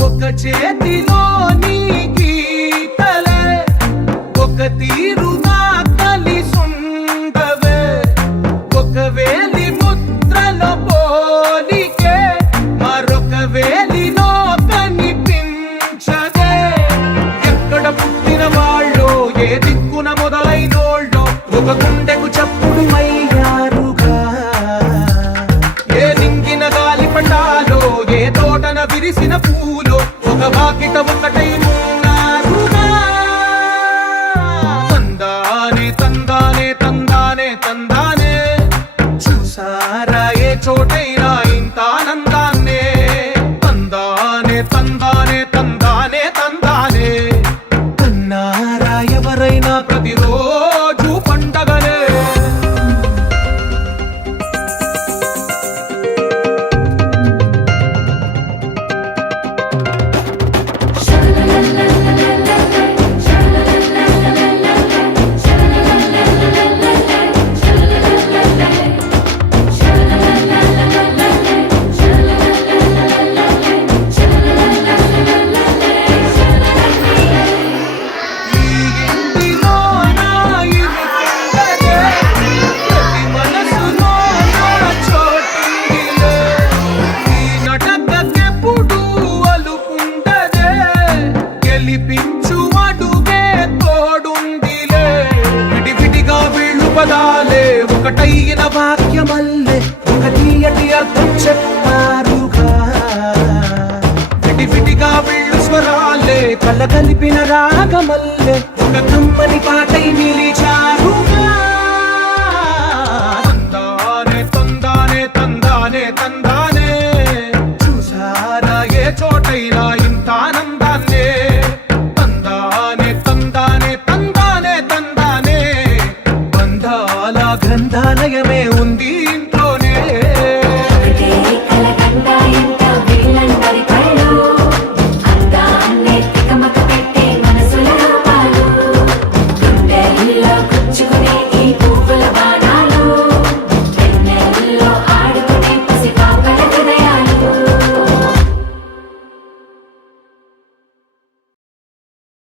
ఒక చేతిలోని గీతలే ఒక తీరుగా కలిసుండవే ఒక వేలి ముద్రల పోలికే మరొక వేలిలో కనిపించదే ఎక్కడ పుట్టిన వాళ్ళో ఏ దిక్కున మొదలైనోళ్ళో ఒక గుండెకు చప్పుడు అయ్యారుగా ఏ నింగిన గాలి పండాలో ఏ తోటన విరిసిన పూలో ఒక వాకిట ఒకటై ఉన్నారుగా తందానే తందానే తందానే తందానే చూసారా ఏ చోటైనా ఇంత ఆనందాన్నే తందానే తందానే తందానే తందానే కన్నారా ఎవరైనా ప్రతిరోజు పండగలే ఒకటైన వాక్యమల్లే ఒక తీయటి అర్థం చెప్పారుగా విడివిడిగా వీళ్ళు స్వరాలే కలగలిపిన రాగమల్లే ఒక కమ్మని పాటై నిలిచారుగా తందానే తందానే తందానే తందానే చూసారా ఏ చోటైనా ఇంత ఆనందాన్నే తందానే తందానే తందానే తందానే బంధాల గ్రంథాలయమే